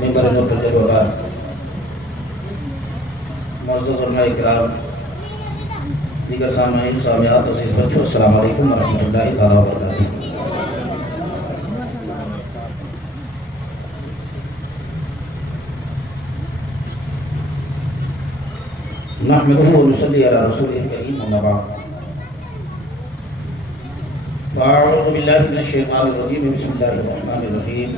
ممبر تجربہ معزز علماء کرام، دیگر سامعین سامعات عزیز بچوں، السلام علیکم ورحمۃ اللہ تعالیٰ وبرکاتہ۔ نحمده ونصلي على رسوله الكريم اما بعد، فاعوذ باللہ من الشیطان الرجیم، بسم اللہ الرحمن الرحیم۔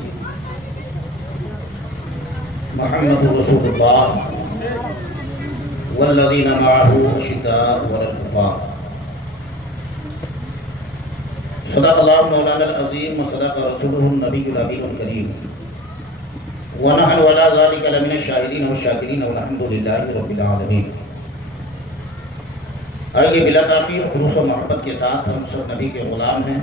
محمد رسول اللہ والذین معه اشداء علی الکفار۔ صدق اللہ مولانا العظیم وصدق رسولہ النبی الامین الکریم، ونحن علی ذلک لمن الشاہدین والشاکرین والحمد للہ رب العالمین۔ آئیے بلا تاخیر خلوص و محبت کے ساتھ ہم سب نبی کے غلام ہیں،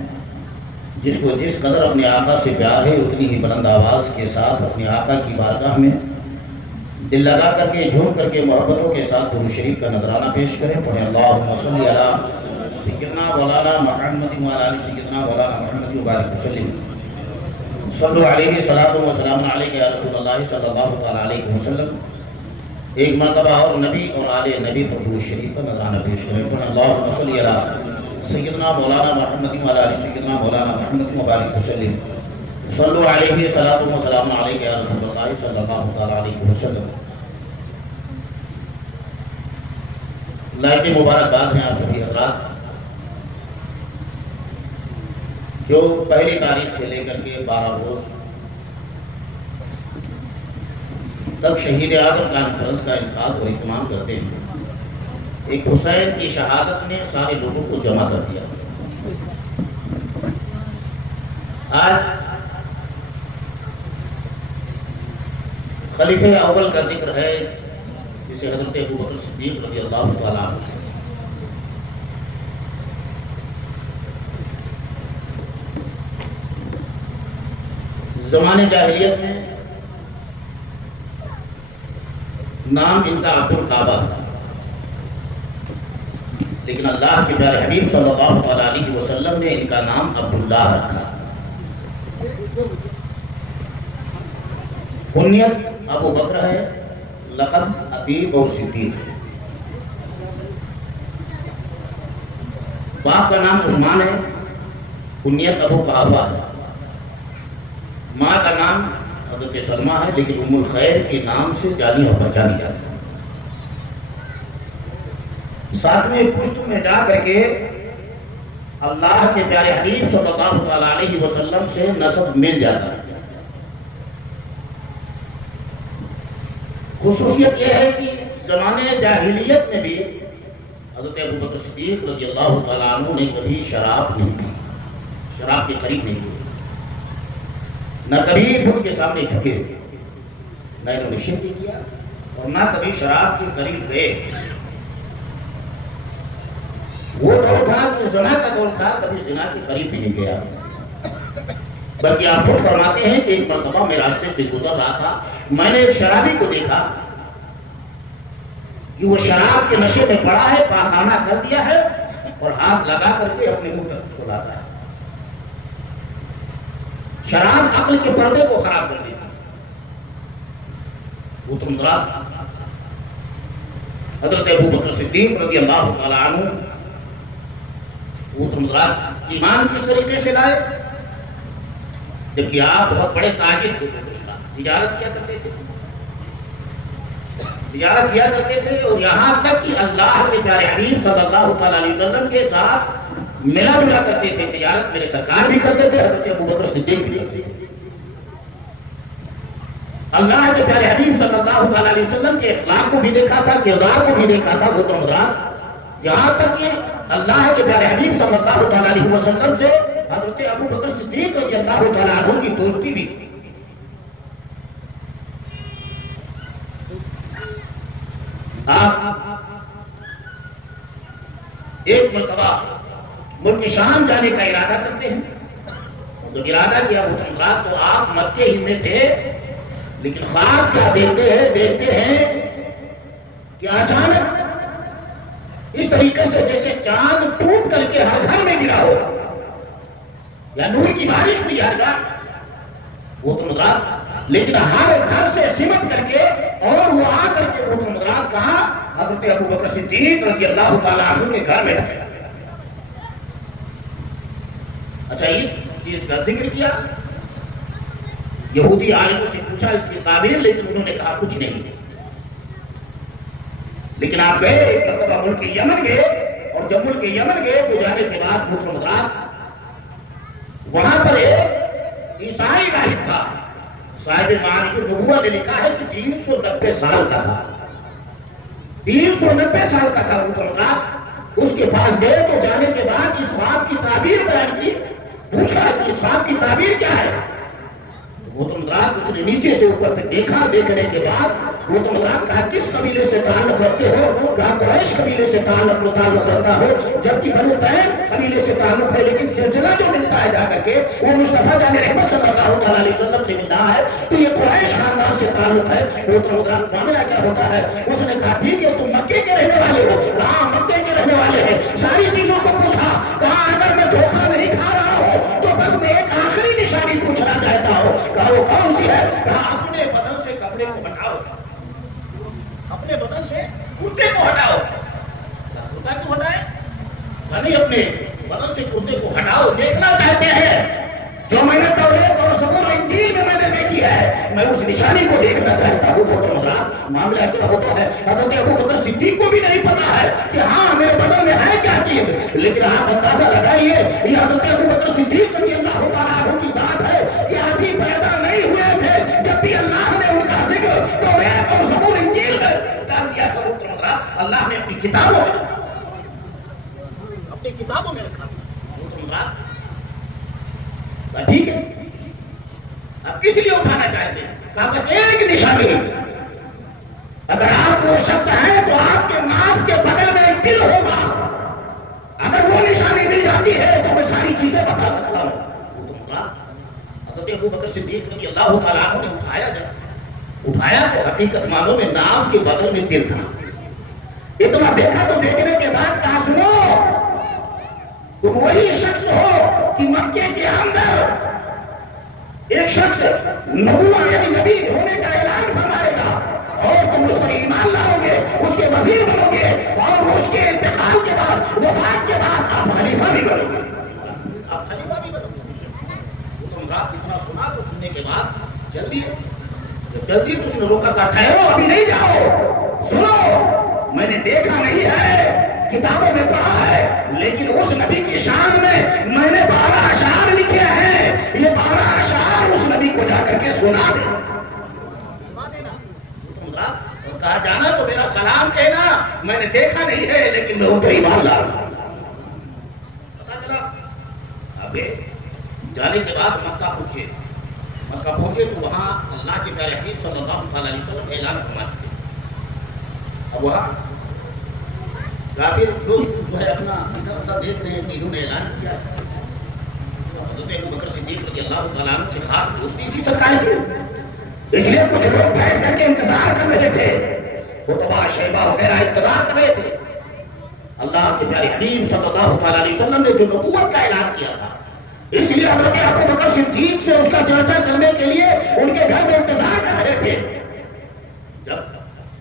جس کو جس قدر اپنے آقا سے پیار ہے اتنی ہی بلند آواز کے ساتھ اپنے آقا کی بارگاہ میں دل لگا کر کے جھوم کر کے محبتوں کے ساتھ درود شریف کا نذرانہ پیش کریں۔ پڑھیں اللہم صلی علی سیدنا مولانا محمد وعلی آل سیدنا مولانا محمد وبارک وسلم۔ صلو علیہ صلاۃ و سلام علیک یا رسول اللہ صلی اللہ تعالیٰ علیہ وسلم۔ ایک مرتبہ اور نبی اور آل نبی پر درود شریف کا نذرانہ پیش کریں۔ پڑھیں اللہم صلی علی سیدنا مولانا محمد وعلی آل سیدنا مولانا محمد وبارک وسلم۔ صلو علیہ صلاۃ و سلام علیک یا رسول اللہ صلی اللہ تعالیٰ علیہ وسلم۔ لائق مبارکباد ہیں آپ سبھی حضرات، جو پہلی تاریخ سے لے کر کے 12 روز تک شہید اعظم کانفرنس کا انعقاد اور اہتمام کرتے ہیں۔ ایک حسین کی شہادت نے سارے لوگوں کو جمع کر دیا۔ آج خلیفہ اول کا ذکر ہے، جسے حضرت ابوبکر صدیق رضی اللہ تعالیٰ عنہ ہے۔ زمانے جاہلیت میں نام ان کا عبد الکعبہ تھا، لیکن اللہ کے پیارے حبیب صلی اللہ تعالیٰ علیہ وسلم نے ان کا نام عبداللہ رکھا۔ کنیت ابو بکر ہے، لقب عتیق اور صدیق ہے۔ باپ کا نام عثمان ہے، کنیت ابو قحافہ ہے۔ ماں کا نام حضرت سلمہ ہے، لیکن ام الخیر کے نام سے جانی اور پہچانی جاتی ہے۔ ساتویں پشت میں جا کر کے اللہ کے پیارے حبیب صلی اللہ تعالیٰ علیہ وسلم سے نسب مل جاتا ہے۔ خصوصیت یہ ہے کہ زمانے جاہلیت میں بھی حضرت ابوبکر صدیق رضی اللہ تعالیٰ عنہ نے کبھی شراب نہیں پی، شراب کے قریب نہیں گئے، نہ کبھی بت کے سامنے جھکے، نہ انہوں نے شرک کیا اور نہ کبھی شراب کے قریب گئے۔ وہ دور تھا کہ زنا کا دور تھا، کبھی زنا کے قریب بھی نہیں گیا۔ بلکہ آپ خود فرماتے ہیں کہ ایک مرتبہ میں راستے سے گزر رہا تھا، میں نے ایک شرابی کو دیکھا کہ وہ شراب کے نشے میں پڑا ہے، پاخانہ کر دیا ہے اور ہاتھ لگا کر کے اپنے منہ تک اس کو لاتا ہے۔ شراب عقل کے پردے کو خراب کر دیتی۔ وہ تم حضرت ابوبکر صدیق رضی اللہ تعالیٰ عنہ وہ تم ایمان کس طریقے سے لائے؟ جبکہ آپ بہت بڑے تاجر تھے، تجارت کیا کرتے تھے اور یہاں تک کہ اللہ کے پیارے حبیب صلی اللہ تعالیٰ علیہ وسلم کے ساتھ ملا جلا کرتے تھے۔ تجارت میرے سرکار بھی کرتے تھے، حضرت ابوبکر صدیق بھی کرتے تھے۔ اللہ کے پیارے حبیب صلی اللہ تعالیٰ علیہ وسلم کے اخلاق کو بھی دیکھا تھا، کردار کو بھی دیکھا تھا۔ وہ تمرات یہاں تک کہ اللہ کے پیارے حبیب صلی اللہ تعالیٰ علیہ وسلم سے حضرت ابوبکر صدیق رضی اللہ تعالیٰ عنہ کی دوستی بھی تھی۔ آپ ایک مرتبہ ملک شام جانے کا ارادہ کرتے ہیں، تو ارادہ کیا رات تو آپ مکے ہی میں تھے، لیکن خواب کیا دیکھتے ہیں کہ اچانک اس طریقے سے جیسے چاند ٹوٹ کر کے ہر گھر میں گرا ہو یا نور کی بارش ہوئی ہر گھر، وہ تو مدرات، لیکن ہر گھر سے سمٹ کر کے اور وہ آ کر کے وہ تو مدرات کہاں؟ حضرت ابو بکر صدیق رضی اللہ تعالیٰ عنہ کے گھر میں ٹھہرا۔ اچھا اس چیز کا ذکر کیا، یہودی عالموں سے پوچھا اس کی تعبیر، لیکن انہوں نے کہا کچھ نہیں ہے۔ لیکن آپ گئے ایک مرتبہ ملک یمن گئے، اور جب ملک یمن گئے تو جانے کے بعد محترم حضرات وہاں پر ایک عیسائی راہب تھا، صاحب معارج النبوہ نے لکھا ہے کہ 390 سال کا تھا، 390 سال کا تھا محترم حضرات۔ اس کے پاس گئے تو جانے کے بعد اس خواب کی تعبیر بیان کی، پوچھا کہ اس خواب کی تعبیر کیا ہے؟ وہ تو مدرات اس نے نیچے سے اوپر تک دیکھا، دیکھنے کے بعد وہ تو مدرات کہا کس قبیلے سے تعلق رکھتے ہو؟ کہا قریش قبیلے سے تعلق رکھتا ہو، جبکہ بنو تیم قبیلے سے تعلق ہے، لیکن سلسلہ جو ملتا ہے جا کر کے وہ مصطفیٰ جان رحمت صلی اللہ تعالیٰ علیہ وسلم سے مل رہا ہے، تو یہ قریش خاندان سے تعلق ہے۔ وہ تو مدرات معاملہ کیا ہوتا ہے؟ اس نے کہا ٹھیک ہے تم مکے کے رہنے والے ہو؟ کہا مکے کے رہنے والے ہیں۔ ساری چیزوں کو پوچھا، کہا اگر میں دھوکہ نہیں کھا رہا ہوں تو بس میں ایک آخری نشانی پوچھنا چاہتا ہوں۔ کہا وہ کون سی ہے؟ کہا اپنے بدن سے کپڑے کو ہٹاؤ، اپنے بدن سے کرتے کو ہٹاؤ۔ کرتا کیوں ہٹائے؟ نہیں اپنے بدن سے کرتے کو ہٹاؤ، دیکھنا چاہتے ہیں جو میں نے توریت اور زبور انجیل میں نے دیکھی ہے، میں اس نشانی کو دیکھنا چاہتا ہوں۔ معاملہ کیا ہوتا ہے؟ حضرت ابو بکر صدیق کو بھی نہیں پتا ہے کہ ہاں میرے بدن میں ہے کیا چیز، لیکن آپ اندازہ لگائیے یہ حضرت ابو بکر صدیق رضی اللہ تعالیٰ عنہ کی ذات ہے کہ ابھی پیدا نہیں ہوئے تھے جب بھی اللہ نے ان کا ذکر توریت اور زبور انجیل میں کر دیا تھا۔ اللہ نے اپنی کتابوں میں رکھا تھا۔ ٹھیک ہے اب کس لیے اٹھانا چاہتے ہیں؟ کہا بس ایک نشانی، اگر آپ وہ شخص ہیں تو آپ کے ناف کے بغل میں ایک دل ہوگا، اگر وہ نشانی مل جاتی ہے تو میں ساری چیزیں بتا سکتا ہوں۔ وہ تو حضرت ابو بکر صدیق رضی اللہ تعالیٰ عنہ نے اٹھایا تو حقیقت معلوم میں ناف کے بغل میں دل تھا۔ اتنا دیکھا تو دیکھنے کے بعد کہا سنو تم وہی شخص ہو کہ مکے کے اندر ایک شخص نبوہ یعنی نبی ہونے کا اعلان فرمائے گا اور تم اس پر ایمان لاؤ گے، اس کے وزیر بنو گے اور اس کے انتقال کے بعد وفات کے بعد آپ خلیفہ بھی بنو گے، آپ خلیفہ بھی بنو گے۔ وہ تم رات اتنا سنا تو سننے کے بعد جلدی جب جلدی تو اس نے روکا تھا ٹھہرو ابھی نہیں جاؤ، سنو میں نے دیکھا نہیں ہے کتابوں میں پڑھا ہے، لیکن اس نبی کی شان میں نے 12 اشعار لکھے ہیں، یہ 12 اشعار اس نبی کو جا کر کے سنا دینا۔ اور کہا جانا تو میرا سلام کہنا، میں نے دیکھا نہیں ہے لیکن میں وہ تو ایمان لا رہا ہوں۔ پتا چلا اب جانے کے بعد مکہ پہنچے تو وہاں اللہ کے پیارے حبیب صلی اللہ علیہ وسلم اعلان فرما چکے۔ اب وہاں کافر لوگ جو ہے اپنا ادھر ادھر دیکھ رہے ہیں کہ انہوں نے اعلان کیا ہے۔ حضرت ابو بکر صدیق رضی اللہ تعالیٰ عنہ سے خاص دوستی تھی سرکار کی، اس لیے کچھ لوگ بیٹھ کر کے انتظار کر رہے تھے، خطبہ شیبہ وغیرہ انتظار کر رہے تھے۔ اللہ کے پیارے حبیب صلی اللہ تعالیٰ علیہ وسلم نے جو نبوت کا اعلان کیا تھا، اس لیے حضرت ابو بکر صدیق سے اس کا چرچا کرنے کے لیے ان کے گھر میں انتظار کر رہے تھے۔ جب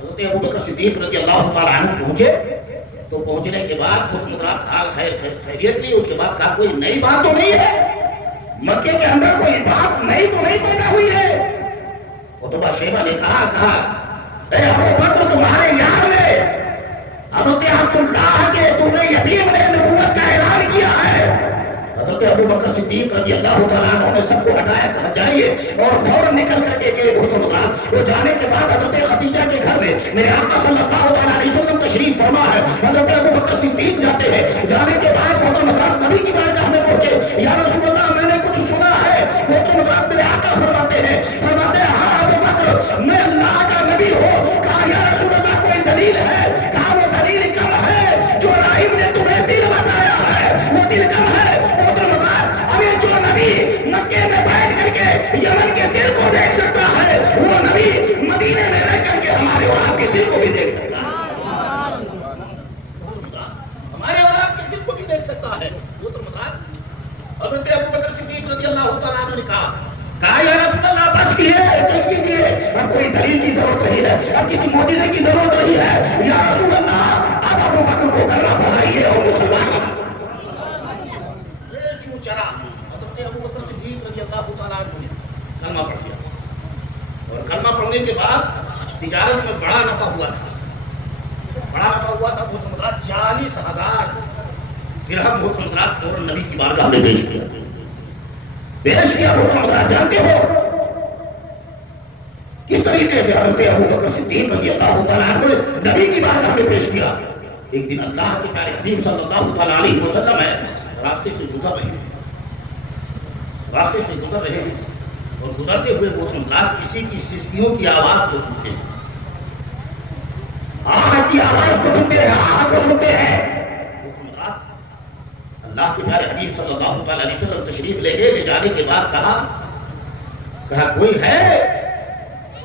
حضرت ابو بکر صدیق رضی اللہ تعالیٰ عنہ پہنچے تو پہنچنے کے بعد خود مدرات حال خیریت لی، اس کے بعد کہا کوئی نئی بات تو نہیں ہے، مکے کے اندر کوئی بات نئی تو نہیں پیدا ہوئی ہے؟ خطبہ شیبہ نے کہا اے ابو بکر تمہارے یار نے حضرت عبداللہ کے تم نے یتیم نے نبوت کا اعلان کیا ہے۔ حضرت ابو بکر صدیق رضی اللہ تعالیٰ عنہ نے سب کو ہٹایا، کہا جائیے، اور فوراً نکل کر کے گئے وہ جانے کے بعد حضرت خدیجہ کے گھر میں میرے آقا صلی اللہ تعالیٰ علیہ وسلم تشریف فرما ہے، حضرت ابو بکر صدیق جاتے ہیں، جانے کے بعد محترم نبی کی بارگاہ میں پہنچے، یا رسول اللہ میں نے کچھ سنا ہے، محترم میرے آقا فرماتے ہیں ہاں ابو بکر میں اللہ کا نبی ہوں۔ کہا یا رسول اللہ کوئی دلیل ہے؟ کہا وہ دلیل کم ہے جو راہب نے تمہیں دل بتایا ہے، وہ دل کم ہے۔ ابھی جو نبی مکے میں بیٹھ کر کے یمن کے دل کو دیکھ سکتا ہے، وہ نبی مدینے میں رہ کر کے ہمارے اور آپ کے دل کو بھی دیکھ سکتا ہے، ہمارے اور آپ کے دل کو بھی دیکھ سکتا ہے۔ حضرت ابو بکر صدیق رضی اللہ تعالیٰ عنہ نے کہا یا رسول اللہ اب کوئی دلیل کی ضرورت نہیں ہے، اب کسی معجزے کی ضرورت نہیں ہے، یا رسول اللہ اب ابو بکر کو کلمہ پڑھائیے اور مسلمان یہ چوں چرا حضرت ابو بکر صدیق رضی اللہ تعالیٰ عنہ نے کلمہ پڑھ دیا، اور کلمہ پڑھنے کے بعد تجارت میں بڑا نفع ہوا تھا، محترم حضرات 40,000 درہم محترم حضرات فوراً نبی کی بارگاہ میں پیش کیا محترم حضرات جانتے ہو کس طریقے سے حضرت ابو بکر صدیق رضی اللہ تعالیٰ عنہ نے نبی کی بارگاہ میں پیش کیا۔ ایک دن اللہ کے پیارے حبیب صلی اللہ تعالیٰ علیہ وسلم ہے راستے سے گزر رہے ہیں اور گزرتے ہوئے محترم حضرات کسی کی سسکیوں کی آواز کو سنتے ہیں، آہت کی آواز کو سنتے ہیں، آہت کو سنتے ہیں۔ اللہ کے پیارے حبیب صلی اللہ علیہ وسلم تشریف لے گئے، لے جانے کے بعد کہا کوئی ہے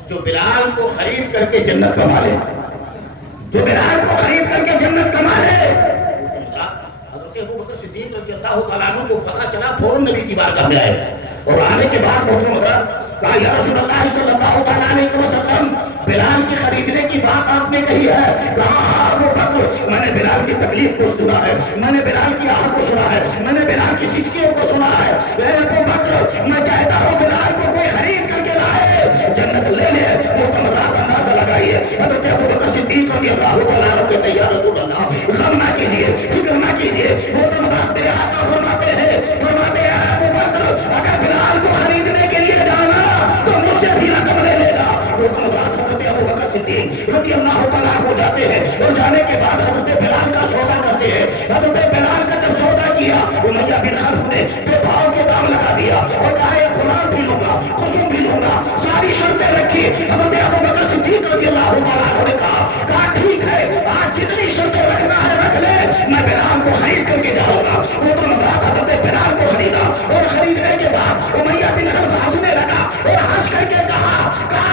جو بلال کو خرید کر کے جنت کما لے، جو بلال کو خرید کر کے جنت کما لے۔ حضرت ابو بکر صدیق رضی اللہ تعالیٰ عنہ کو پتہ چلا، فوراً نبی کی بارگاہ میں آئے اور آنے کے بعد محترم حضرت کہا یا رسول اللہ صلی اللہ تعالیٰ علیہ وسلم بلال کی خریدنے کی بات آپ نے کہی ہے۔ کہا ابو بکر میں نے بلال کی تکلیف کو سنا ہے، میں نے بلال کی آہ کو سنا ہے، میں نے بلال کی سچکیوں کو سنا ہے، اے ابو بکر میں چاہتا ہوں بلال کو کوئی خرید کر کے لائے، جنت لے لے۔ محترم حضرات اندازہ لگائیے حضرت ابو بکر صدیق رضی اللہ تعالیٰ عنہ کہتے ہیں یا رسول اللہ غم نہ کیجیے، فکر نہ کیجیے۔ محترم حضرات میرے آقا فرماتے ہیں ابو بکر اگر بلال کو خریدنے کے لیے جانا تو مجھ سے بھی رقم لے لینا۔ محترم حضرات حضرت ابو بکر صدیق رضی اللہ تعالیٰ عنہ جاتے ہیں اور جانے کے بعد حضرت بلال کا سودا کرتے ہیں۔ حضرت بلال کا جب سودا کیا امیہ بن خلف نے بے بھاؤ کے دام لگا دیا اور کہا یہ غلام بھی لوں گا، قسم بھی لوں گا، ساری شرطیں رکھی۔ حضرت ابو بکر صدیق رضی اللہ تعالیٰ عنہ نے کہا ٹھیک ہے آج جتنی شرطیں رکھنا ہے رکھ لے، میں بلال کو خرید کر کے جاؤں گا۔ محترم حضرات حضرت بلال کو خریدا اور خریدنے کے بعد امیہ بن خلف ہنسنے لگا اور ہنس کر کے کہا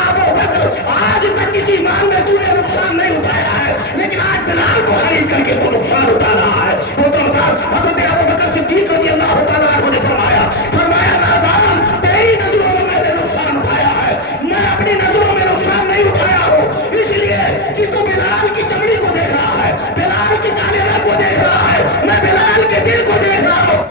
ابو بکر آج تک کسی مال میں تو نے نقصان نہیں اٹھایا ہے، لیکن آج بلال کو خرید کر کے تو نقصان اٹھا رہا ہے۔ محترم حضرت ابو بکر صدیق رضی اللہ تعالیٰ عنہ نے فرمایا نادان تیری نظروں میں میں نے نقصان اٹھایا ہے، میں اپنی نظروں میں نقصان نہیں اٹھایا ہوں، اس لیے کہ تو بلال کی چمڑی کو دیکھ رہا ہے، بلال کی کالے رنگ کو دیکھ رہا ہے، میں بلال کے دل کو دیکھ رہا ہوں۔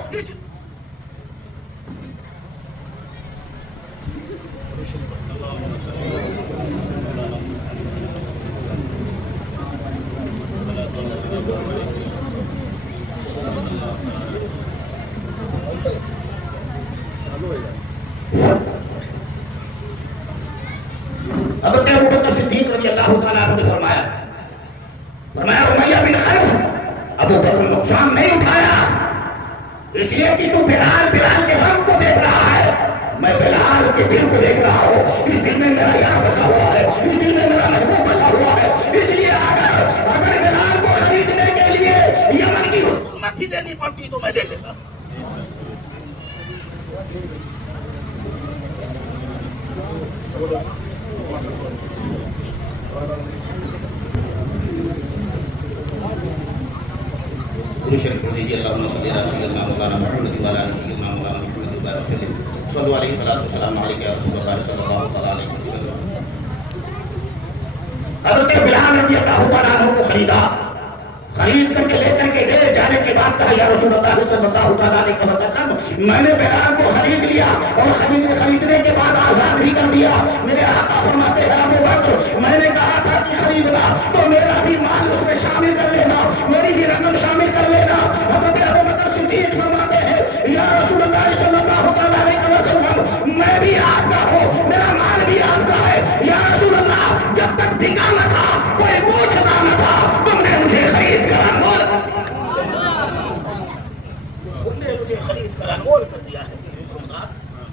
حضرت ابو بکر صدیق رضی اللہ تعالیٰ عنہ نے فرمایا امیہ بن خلف ابو بکر نقصان نہیں اٹھایا اس لیے کہ تو بلال کے رنگ کو دیکھ رہا ہے، میں بلال کے دل کو دیکھ رہا ہوں، اس دل میں میرا یار بسا ہوا ہے، اس دل میں میرا محبوب بسا ہوا ہے، اس لیے اگر بلال کو خریدنے کے لیے یمن کی حکومت ہی دینی پڑتی تو میں دے دیتا۔ شریف لیجیے اللہم صلی اللہ علیہ وسلم مولانا محمد وعلی آلہ سیدنا مولانا محمد وبارک وسلم صلو علیہ وسلم علیہ یا رسول اللہ صلی اللہ علیہ وسلم۔ حضرت بلال رضی اللہ تعالیٰ عنہ کو خرید کر کے لے کر کے گئے، جانے کے بعد کہا یا رسول اللہ صلی اللہ علیہ وسلم میں نے بلال کو خرید لیا اور خریدنے کے بعد آزاد بھی کر دیا۔ میرے آقا فرماتے ہیں ابو بکر میں نے کہا تھا کہ خریدنا تو میرا بھی مال اس میں شامل کر لینا، میری بھی رقم شامل کر لینا۔ حضرت ابو بکر صدیق فرماتے ہیں یا رسول اللہ صلی اللہ علیہ وسلم میں بھی آپ کا ہوں، میرا مال بھی آپ کا ہے۔ یا رسول اللہ جب تک بکا نہ تھا، کوئی پوچھتا نہ تھا، تم نے مجھے خرید کر انمول کر دیا ہے۔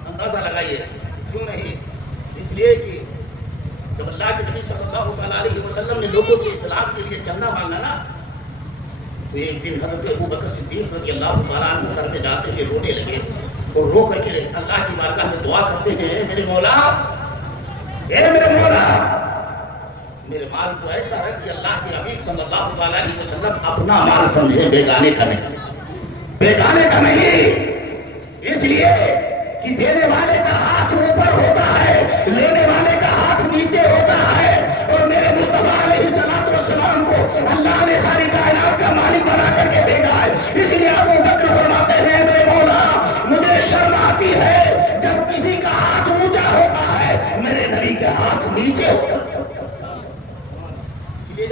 اندازہ لگائیے کیوں نہیں؟ اس لیے کہ جب اللہ کے نبی صلی اللہ علیہ وسلم نے لوگوں سے اسلام کے لیے چندہ مانگا نا تو ایک دن حضرت ابو بکر صدیق رضی اللہ تعالیٰ عنہ گھر میں جاتے ہیں، رونے لگے اور رو کر کے اللہ کی بارگاہ میں دعا کرتے ہیں میرے مولا، اے میرے مولا میرے مال کو ایسا ہے کہ اللہ کے حبیب صلی اللہ علیہ وسلم اپنا مال سمجھے، بیگانے کا نہیں، بیگانے کا نہیں، اس لیے کہ دینے والے کا ہاتھ اوپر ہوتا ہے، لینے والے کا ہاتھ نیچے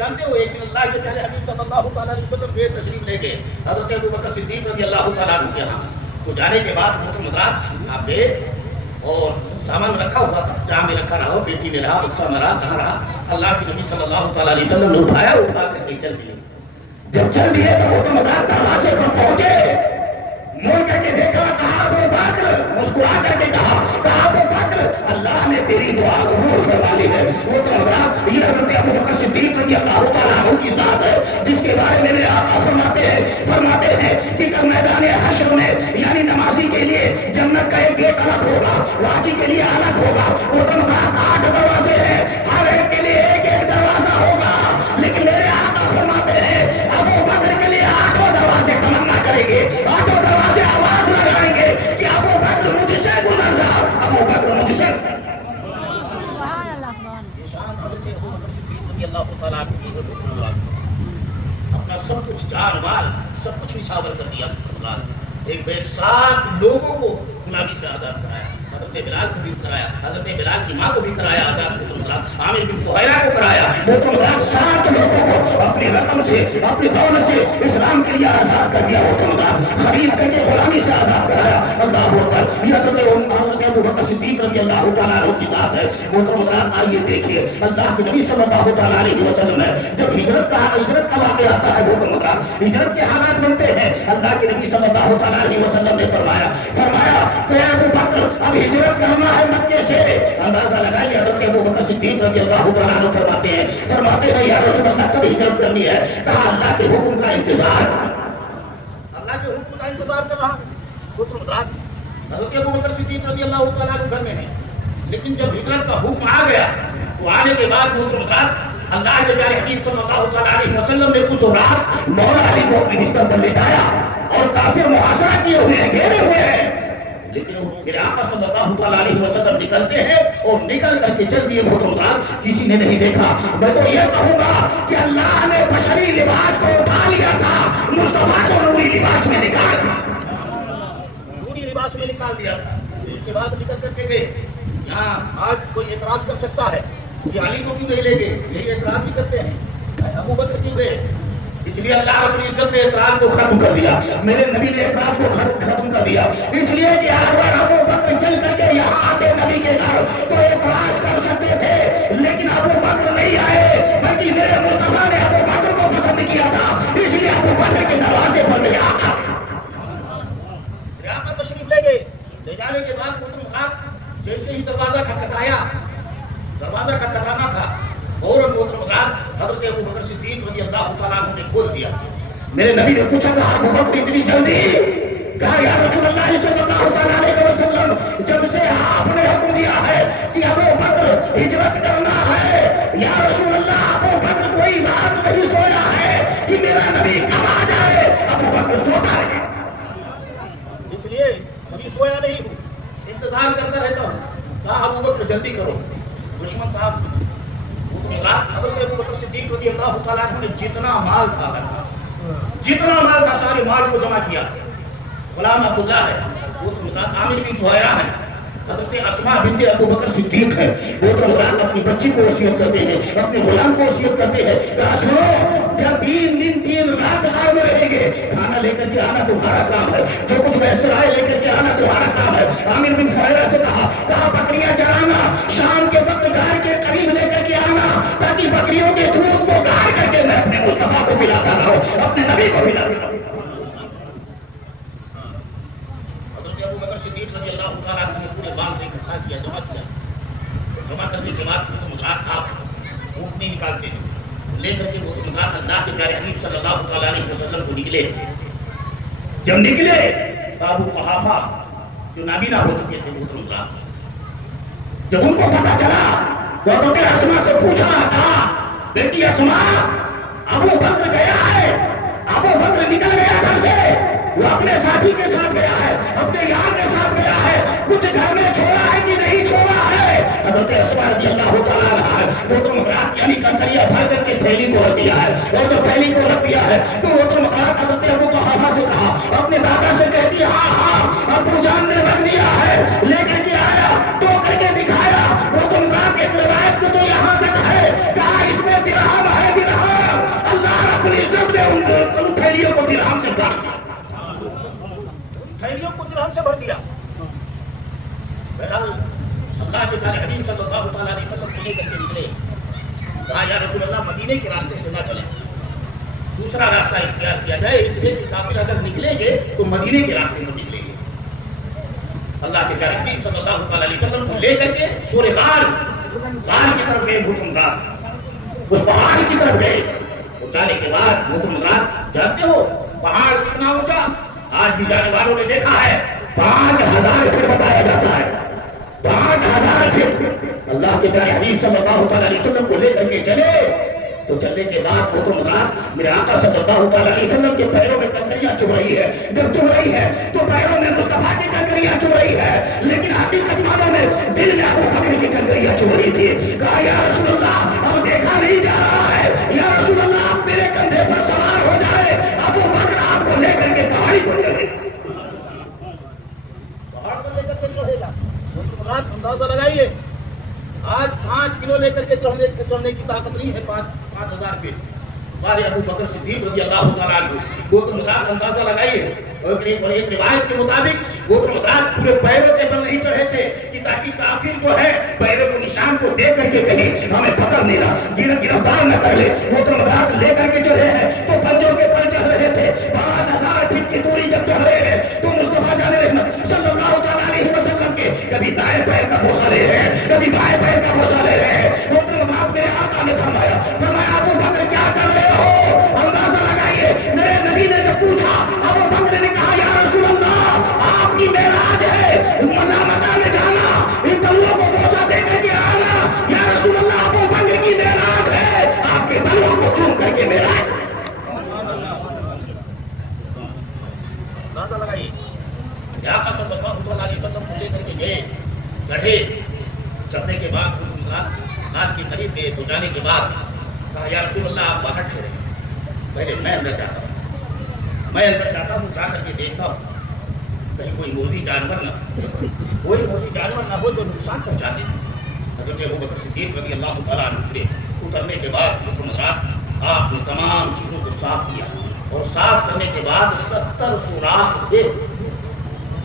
جانتے ہو ایک دن اللہ کے پیارے حبیب صلی اللہ تعالیٰ علیہ وسلم بے تشریف لے گئے حضرت ابوبکر صدیق رضی اللہ تعالیٰ عنہ کے یہاں. تو جانے کے بعد محترم حضرات آپ گئے اور سامان رکھا ہوا تھا, جہاں میں رکھا رہا, بیٹی میں رہا, رکشا میں رہا, کہاں رہا, اللہ کے نبی صلی اللہ تعالیٰ علیہ وسلم نے اٹھایا, اٹھا کر کے چل دیے. جب چل دیے تو محترم حضرات دروازے پر پہنچے, مول کر کے دیکھا, کہا ابو بکر, مسکرا کر کے کہا ابو بکر اللہ نے تیری دعا قبول فرما لی ہے. محترم حضرات یہ حضرت ابوبکر صدیق رضی اللہ تعالیٰ عنہ کی ذات ہے جس کے بارے میں میرے آقا فرماتے ہیں کہ کل میدان حشر میں یعنی نمازی کے لیے جنت کا ایک گیٹ الگ ہوگا, واجی کے لیے الگ ہوگا. محترم حضرات 8 دروازے ہیں, ہر ایک کے لیے ایک ایک دروازہ ہوگا, لیکن میرے آقا فرماتے ہیں ابو بکر کے لیے 8 دروازے تمنا کریں گے, 8 دروازے آواز لگائیں گے کہ ابو بکر مجھ سے گزر جا, ابو بکر مجھ سے. اپنا سب کچھ جان مال سب کچھ نشاور کر دیا. ایک بیگ 7 لوگوں کو غلامی سے آزاد کرایا, حضرت بلال کو بھی کرایا, حضرت بلال کی ماں کو بھی کرایا آزاد, عامر بن فہیرہ کو کرایا. 7 لوگوں کو اپنی رقم سے اپنی دولت سے اسلام کے لیے آزاد کر دیا, خرید کر کے غلامی سے آزاد کرایا. اللہ اکبر, یہ حضرت ابوبکر صدیق رضی اللہ تعالیٰ عنہ کی ذات ہے. محترم آئیے دیکھیے اللہ کے نبی صلی اللہ تعالیٰ علیہ وسلم ہے جب ہجرت کا واقعہ آتا ہے, ہجرت کے حالات بنتے ہیں, اللہ کے نبی صلی اللہ تعالیٰ علیہ وسلم نے فرمایا کہ ابو بکر اب ہجرت کرنا ہے مکے سے. اندازہ لگائیے حضرت ابوبکر صدیق رضی اللہ تعالیٰ عنہ فرماتے ہیں یا رسول اللہ کب ہجرت کرنی ہے؟ کہا اللہ کے حکم کا انتظار, اللہ کے حکم کا انتظار کر رہا. حضرت ابوبکر صدیق رضی اللہ تعالیٰ عنہ گھر میں ہیں, لیکن جب ہجرت کا حکم آ گیا تو آنے کے بعد اللہ کے پیارے حبیب صلی اللہ تعالیٰ علیہ وسلم نے اس رات مولا علی کو اپنے بستر پر لٹایا اور کافر محاصرہ کیے ہوئے ہیں, گھیرے ہوئے ہیں, لیکن میرے آقا صلی اللہ تعالیٰ علیہ وسلم نکلتے ہیں اور نکل کر کے چل دیے. محترم کسی نے نہیں دیکھا. میں تو یہ کہوں گا کہ اللہ نے بشری لباس کو اٹھا لیا تھا, مصطفیٰ کو نوری لباس میں نکال دیا تھا. اس کے بعد نکل کر کے گئے. یہاں آج کوئی اعتراض کر سکتا ہے کہ علی کو کیوں نہیں لے گئے, یہی اعتراض بھی کرتے ہیں, ابو بکر کیوں گئے. اس لیے اللہ رب العزت نے اعتراض کو ختم کر دیا, میرے نبی نے اعتراض کو ختم کر دیا. اس لیے کہ اگر ابو بکر چل کر کے یہاں آتے نبی کے گھر تو اعتراض کر سکتے تھے, لیکن ابو بکر نہیں آئے بلکہ میرے مصطفیٰ نے ابو بکر کو پسند کیا تھا. اس لیے ابو بکر کے دروازے پر میرے آقا تشریف لے گئے. لے جانے کے بعد جیسے ہی دروازہ کھٹکھٹانا تھا فوراً حضرت ابوبکر صدیق رضی اللہ تعالیٰ عنہ نے کھول دیا. میرے نبی نے پوچھا کہ ابو بکر اتنی جلدی؟ کہا یا رسول اللہ صلی اللہ تعالیٰ علیہ وسلم جب سے آپ نے حکم دیا ہے کہ ابو بکر ہجرت کرنا ہے, یا رسول اللہ ابو بکر کوئی رات نہیں سویا ہے کہ میرا نبی کب آ جائے. ابو بکر سوتا ہے, اس لیے ابھی سویا نہیں ہوں, انتظار کرتا رہتا ہوں. کہا ابو بکر جلدی کرو. دشمن تھا حضرت ابوبکر صدیق رضی اللہ تعالیٰ عنہ نے جتنا مال تھا سارے مال کو جمع کیا. غلام عبداللہ ہے, عامر بن فہیرہ ہے, حضرت اسماء بنت ابوبکر صدیق ہے. وہ تو اپنی بچی کو وصیت کرتے ہیں, اپنے غلام کو وصیت کرتے ہیں, کہا سنو جب 3 دن 3 رات گھر میں رہیں گے, کھانا لے کر کے آنا تمہارا کام ہے, جو کچھ میسر آئے لے کر کے آنا تمہارا کام ہے. عامر بن فہیرہ سے کہا بکریاں چرانا, شام کے وقت گھر کے قریب لے کر کے آنا تاکہ بکریوں کے دودھ کو گار کر کے میں اپنے مصطفیٰ کو پلاتا رہوں, اپنے نبی کو پلاتا رہوں. ابوبکر صدیق رضی اللہ تعالیٰ عنہ نے پورے بال کو اکٹھا کیا, جمع کرنے کے بعد آپ اونٹ نہیں نکالتے ہیں, لے کر کے وہ اللہ کے پیارے حبیب صلی اللہ تعالیٰ علیہ وسلم کو نکلے. جب نکلے تو ابو قحافہ جو نابینا ہو چکے تھے جب ان کو پتا چلا تو حضرت اسماء سے پوچھا, کہا بیٹی اسماء ابو بکر گیا ہے, ابو بکر نکل گیا گھر سے, وہ اپنے ساتھی کے ساتھ گیا ہے, اپنے یار کے ساتھ گیا ہے, کچھ گھر میں چھوڑا ہے کہ نہیں چھوڑا ہے. حضرت اسماء رضی اللہ تعالیٰ عنہ وہ تو مقرات یعنی کنکریاں بھر کر کے تھیلی کو رکھ دیا ہے, اور جو تھیلی کو رکھ دیا ہے تو وہ تو مقرات حضرت ابو قحافہ سے کہا, اپنے دادا سے کہتی ہاں ابو جان نے رکھ دیا ہے, لے کر کے آیا, تو کر کے دکھایا. وہ تو مقرات ایک روایت کو تو یہاں تک ہے, کہا اس میں درہم ہے, درہم مدینے کے راستے سے نہ چلیں، دوسرا راستہ اختیار کیا جائے، اس لیے کہ کافر اگر نکلیں گے تو مدینے کے راستے میں نکلیں گے۔ اللہ کے پیارے حبیب صلی اللہ علیہ وسلم کو لے کر کے سور غار کی طرف گئے محترم، اس پہاڑ کی طرف گئے۔ وہ جانے کے بعد محترم جانتے ہو پہاڑ کتنا اونچا؟ آج بھی جانے والوں نے دیکھا ہے 5000 فٹ بتایا جاتا ہے، 5000 فٹ۔ اللہ کے پیارے حبیب صلی اللہ علیہ وسلم کو لے کر کے چلے تو چلنے کے بعد میرے آقا صلی اللہ علیہ وسلم کے پیروں میں کنکریاں چبھ رہی ہے۔ جب چبھ رہی ہے تو پیروں میں مصطفیٰ کی کنکریاں چبھ رہی ہے، لیکن حقیقت معنوں میں دل میں ابو بکر کی کنکریاں چبھ رہی تھی۔ کہا یا رسول اللہ اب دیکھا نہیں جا رہا ہے، یا رسول اللہ آپ میرے کندھے پر سوار ہو جائے، ابو بکر آپ کو لے کر کے پہاڑی پر چلے گا، پہاڑ پر لے کر کے چڑھے گا۔ اندازہ لگائیے آج 5 کلو لے کر کے چڑھنے کی طاقت نہیں ہے، 5000 فٹ۔ ہمارے ابو بکر صدیق رضی اللہ تعالیٰ عنہ وہ تو مطلب اندازہ لگائیے، اور ایک روایت کے مطابق وہ تو مطلب پورے پیروں کے بل نہیں چڑھے تھے کہ تاکہ کافر جو ہے پیروں کے نشان کو دیکھ کر کے کہیں ہمیں پکڑ نہیں رہا، گرفتار نہ کر لے۔ وہ تو مطلب لے کر کے چڑھے ہیں تو پنجوں کے پر چڑھ رہے تھے۔ 5000 فٹ کی دوری جب چڑھ رہے ہیں تو مصطفیٰ جان رحمت صلی اللہ تعالیٰ علیہ وسلم کے کبھی دائیں پیر کا بوسہ لے رہے ہیں، کبھی بائیں پیر کا بوسہ لے رہے ہیں۔ وہ تو مطلب میرے آقا نے فرمایا ابو بکر کیا کر رہے ہو؟ اندازہ لگائیے میرے نبی نے جب پوچھا، ابو بکر نے کہا یا رسول اللہ آپ کی معراج ہے، مکہ میں جانا، ان تلووں کو بوسہ دے کر کے آنا۔ یا رسول اللہ ابو بکر کی معراج ہے، آپ کے تلووں کو چوم کر کے معراج۔ اندازہ لگائیے آقا صلی اللہ علیہ وسلم کو لے کر کے گئے، چڑھے، چڑھنے کے بعد غار کی قریب گئے تو جانے کے بعد کہا یا رسول اللہ آپ باہر ٹھہرے، پہلے میں اندر جاتا ہوں، میں اندر جاتا ہوں، جا کر کے دیکھتا ہوں کہیں کوئی موذی جانور نہ ہو جو نقصان پہنچا دے۔ حضرت ابو بکر صدیق رضی اللہ تعالیٰ عنہ اترنے کے بعد حضرات آپ نے تمام چیزوں کو صاف کیا، اور صاف کرنے کے بعد 70 سوراخ تھے،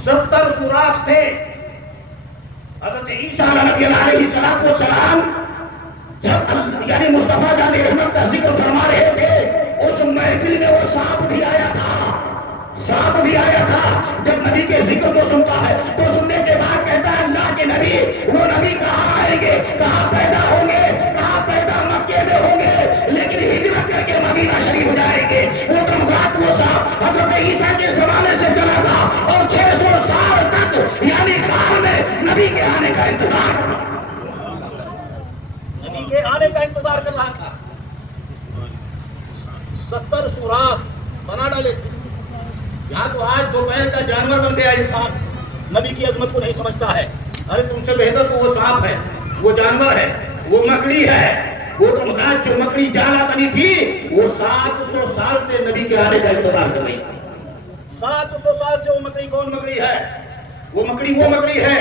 70 سوراخ تھے۔ حضرت عیسیٰ علیہ السلام جب یعنی مصطفیٰ جان رحمت کا ذکر فرما رہے تھے، اس محفل میں وہ سانپ بھی آیا تھا۔ جب نبی کے ذکر کو سنتا ہے تو سننے کے بعد کہتا ہے اللہ کے نبی، وہ نبی کہاں آئیں گے، کہاں پیدا ہوں گے، کہاں پیدا مکے میں ہوں گے، لیکن ہجرت کر کے مدینہ شریف جائیں گے۔ وہ تمغات وہ سانپ حضرت عیسیٰ کے زمانے سے چلا تھا اور 600 سال تک یعنی غار میں نبی کے آنے کا انتظار کر رہا تھا۔ 70 سوراخ بنا ڈالے تھے۔ یہاں تو آج دوپہر کا جانور بن گیا انسان، نبی کی عظمت کو نہیں سمجھتا ہے۔ ارے تم سے بہتر تو وہ سانپ ہے، وہ جانور ہے، وہ مکڑی ہے۔ وہ تو جو مکڑی جانا بنی تھی وہ 700 سال سے نبی کے آنے کا انتظار کر رہی تھی۔ 700 سال سے وہ مکڑی کون مکڑی ہے؟ وہ مکڑی ہے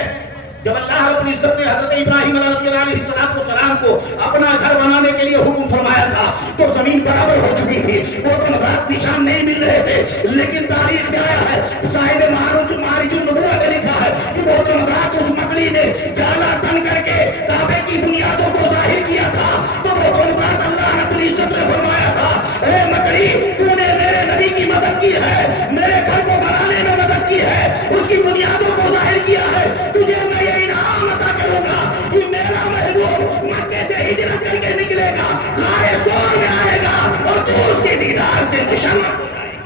جب اللہ رب العزت نے حضرت ابراہیم علیہ السلام کو اپنا گھر بنانے کے لیے حکم فرمایا تھا تو زمین برابر ہو چکی تھی، وہ تو رات نشان نہیں مل رہے تھے، لیکن تاریخ میں آیا ہے، صاحب معارج النبوہ نے لکھا ہے کہ وہ تو رات اس مکڑی نے جالا تن کر کے کعبے کی بنیادوں کو ظاہر کیا تھا، تو وہ تو رات اللہ رب العزت نے فرمایا تھا اے مکڑی تو نے میرے نبی کی مدد کی ہے، میرے گھر کو بنانے میں مدد کی ہے، اس کی بنیادوں کو ظاہر کیا ہے، تجھے میں یہ انعام عطا کروں گا کہ میرا محبوب مکے سے ہجرت کر کے نکلے گا، غار سور میں آئے گا اور تو اس کے دیدار سے مشرف ہو جائے گا۔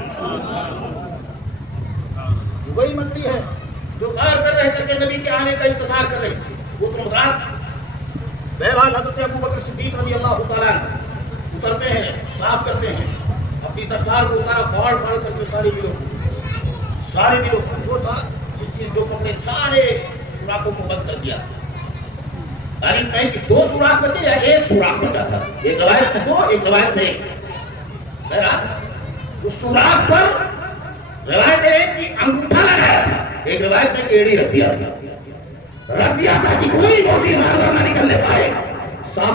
وہی مکڑی ہے جو غار پر رہ کر کے نبی کے آنے کا انتظار کر رہی تھی۔ وہ تو بہرحال حضرت ابو بکر صدیق رضی اللہ تعالیٰ اترتے ہیں، صاف کرتے ہیں، اپنی دستار کو اتارا، پھاڑ کر کے سارے دلوں جو تھا جس چیز جو کپڑے سارے سوراخوں کو بند کر دیا۔ تاریخ میں کہ 2 سوراخ بچے یا 1 سوراخ بچا تھا، ایک روایت میں 2 ایک روایت میں 1۔ بہرحال اس سوراخ پر روایت ہے کہ انگوٹھا لگایا تھا، ایک روایت میں ایڑی رکھ دیا تھا کہ کوئی موتی جانور نہ نکلنے پائے۔ صاف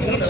3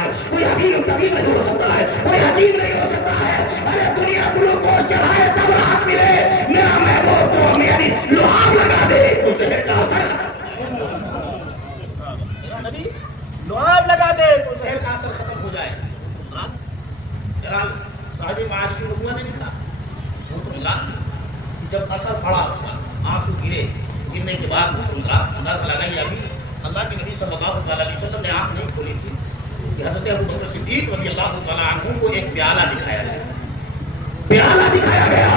ہے، کوئی حکیم طبیب نہیں ہو سکتا ہے، کوئی حکیم نہیں ہو سکتا ہے. ارے دنیا گلوکوز چڑھائے تب راحت ملے، میرا محبوب تو ہمیں یعنی لعاب لگا دے تو زہر کا اثر لعاب لگا دے تو زہر کا اثر ختم ہو جائے. جلال صاحب معارف النبوہ نے لکھا جب اثر پڑا اس کا، آنسو گرنے کے بعد اندازہ لگائی ابھی اللہ کے نبی صلی اللہ علیہ وسلم نے آنکھ نہیں کھولی تھی کہ حضرت ابو بکر صدیق رضی اللہ تعالیٰ عنہ کو ایک پیالہ دکھایا گیا. پیالہ دکھایا گیا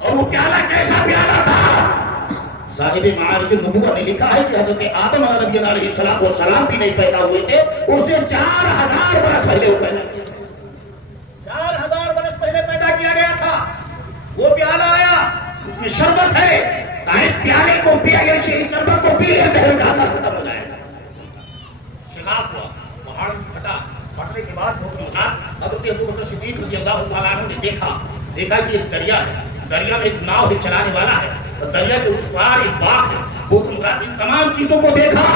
اور وہ پیالہ کیسا پیالہ تھا؟ صاحب معارف النبوہ نے لکھا ہے کہ حضرت آدم علیہ السلام بھی نہیں پیدا ہوئے تھے، اس سے 4000 برس پہلے وہ پیدا کیا. 4000 برس پہلے پیدا کیا گیا تھا. وہ پیالہ آیا، اس میں شربت ہے، اس پیالے کو پیا گیا، شربت کو پینے سے زہر کا اثر ختم ہو جائے گا. شگاف ہوا، پہاڑ پھٹا، پھٹنے کے بعد حضرت ابو بکر صدیق رضی اللہ تعالیٰ عنہ نے دیکھا کہ ایک دریا ہے، دریا میں ایک ناؤ چلانے والا ہے، دریا کے اس پار ایک باغ ہے. وہ ان تمام چیزوں کو دیکھا.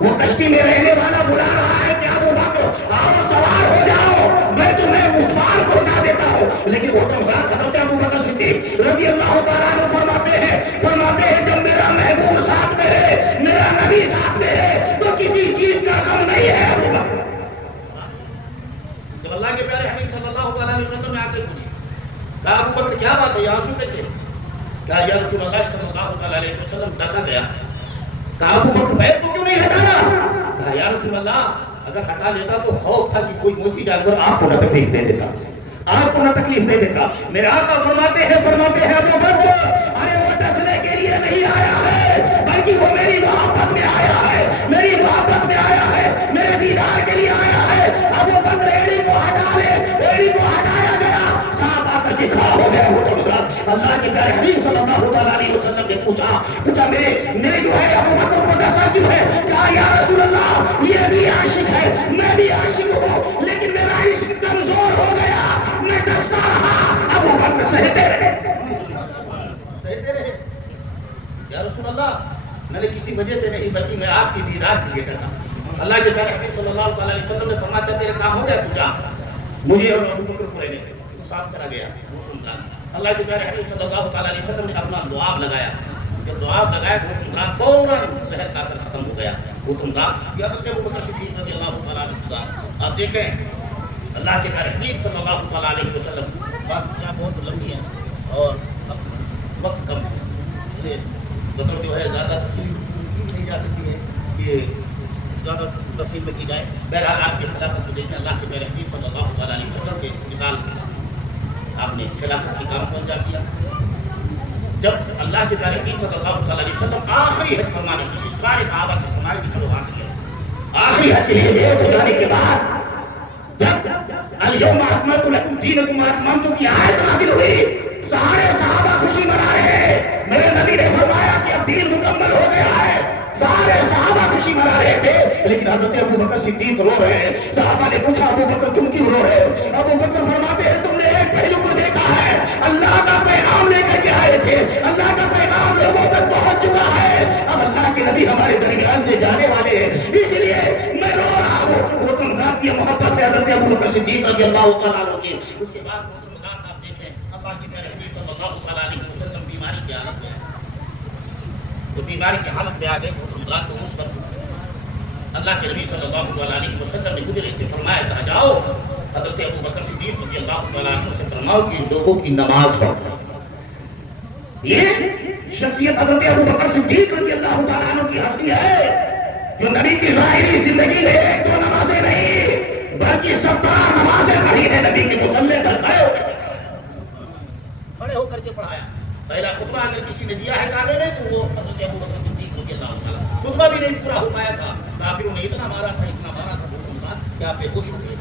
وہ کشتی میں رہنے والا بلا رہا ہے کہ ابو بکر آؤ سوار ہو جاؤ، میں تمہیں اس پار پہنچا دیتا ہوں. لیکن وہ حضرت ابو بکر صدیق رضی اللہ تعالیٰ عنہ فرماتے ہیں جب میرا محبوب ساتھ میں ہے، میرا نبی ساتھ میں ہے تو کسی چیز کا غم نہیں ہے. ابو بکر جب اللہ کے پیارے حبیب صلی اللہ علیہ وسلم نے آ کر پوچھی، کہا ابو بکر کیا بات ہے، یہ آنسو کیسے؟ کہا یا رسول اللہ صلی اللہ علیہ وسلم ڈسا گیا. کہا ابو بکر بیت کو کیوں نہیں ہٹایا؟ کہا یا رسول اللہ اگر ہٹا لیتا تو خوف تھا کہ کوئی موسی جانور آپ کو نہ تکلیف دے دیتا، آپ کو نہ تکلیف دے دیتا. میرے آقا فرماتے ہیں ابو بکر ارے وہ ڈسنے کے لیے نہیں آیا ہے بلکہ وہ میری محبت میں آیا ہے، میری محبت میں آیا ہے، میرے دیدار کے لیے آیا ہے. ابو بکر ایڑی کو ہٹا لے، ایڑی کو ہٹایا گیا، سانپ آ کر کے کھڑا ہو گیا. اللہ کے پیارے حبیب صلی اللہ علیہ وسلم نے پوچھا میرے جو ہے ابو بکر کو ڈسا کیوں ہے؟ کہا یا رسول اللہ یہ بھی عاشق ہے، میں بھی عاشق ہوں، لیکن میرا عشق کمزور ہو گیا، میں ڈستا رہا. ابو بکر سہتے رہے. یا رسول اللہ میں نے کسی وجہ سے نہیں بلکہ میں آپ کی دیدار کے لیے ڈسا. اللہ کے پیارے حبیب صلی اللہ علیہ وسلم نے فرمایا تیرے کام ہو گیا، تو جا مجھے اور ابو بکر کو لینے. وہ ساتھ چلا گیا. اللہ کے پیارے حبیب صلی اللہ علیہ وسلم نے اپنا دعاب لگایا. جب دعاب لگایا فوراً زہر کا اثر ختم ہو گیا. وہ یا ابو بکر صدیق رضی اللہ عنہ. آپ دیکھیں اللہ کے پیارے حبیب صلی اللہ علیہ وسلم. بات کیا بہت لمبی ہے اور وقت کم ہے، مطلب جو ہے زیادہ تفصیل نہیں جا سکتی ہے کہ زیادہ تفصیل میں کی جائے. بہرحال آپ کے خلافت کو دیکھیں اللہ کے پیارے حبیب صلی اللہ علیہ وسلم کے مثال آپ نے خلافت کی کام کو انجام دیا. جب اللہ کے پیارے حبیب صلی اللہ علیہ وسلم آخری حج فرمانے کے لیے سارے صحابہ سے فرمایا کہ چلو آخری حج کے لیے گئے تو جانے کے بعد جب الیوم اکملت لکم دینکم واتممت کی آیت نازل ہوئی سارے صحابہ خوشی منا رہے ہیں. میرے نبی نے فرمایا کہ اب دین مکمل ہو گیا ہے. سارے صحابہ خوشی منا رہے تھے لیکن حضرت ابو بکر صدیق رو رہے ہیں. صحابہ نے پوچھا ابو بکر تم کیوں رو رہے ہو؟ ابو بکر فرماتے ہیں تم نے ایک پہلو کو دیکھا ہے، اللہ کا پیغام لے کر کے آئے تھے، اللہ کا پیغام لوگوں تک پہنچ چکا ہے، اب اللہ کے نبی ہمارے درمیان سے جانے والے ہیں، اس لیے میں رو رہا ہوں. وہ تم رات کی محبت ہے حضرت ابو بکر صدیق رضی اللہ تعالیٰ عنہ کی. اس کے بعد آپ دیکھیں اللہ کے پیارے حبیب صلی اللہ علیہ وسلم بیماری کی حالت میں تو بیماری کی حالت میں آ گئے. تو اس وقت اللہ کے نبی صلی اللہ علیہ وسلم نے گزرے سے فرمایا کہا جاؤ حضرت ابو بکر صدیق رضی اللہ تعالیٰ عنہ سے فرماؤ کہ ان لوگوں کی نماز پڑھو. یہ شخصیت حضرت ابو بکر صدیق رضی اللہ تعالیٰ عنہ کی ہستی ہے جو نبی کی ظاہری زندگی میں ایک دو نمازیں نہیں بلکہ 70 نمازیں پڑھی ہے. نبی کے مصلی پر کھڑے ہو کر کے پڑھایا. پہلا خطبہ اگر کسی نے دیا ہے کعبے میں تو وہ حضرت ابو بکر صدیق رضی اللہ تعالیٰ. خطبہ بھی نہیں پورا ہو پایا تھا، کافروں نے اتنا مارا تھا کہ آپ بے ہوش ہو گئے.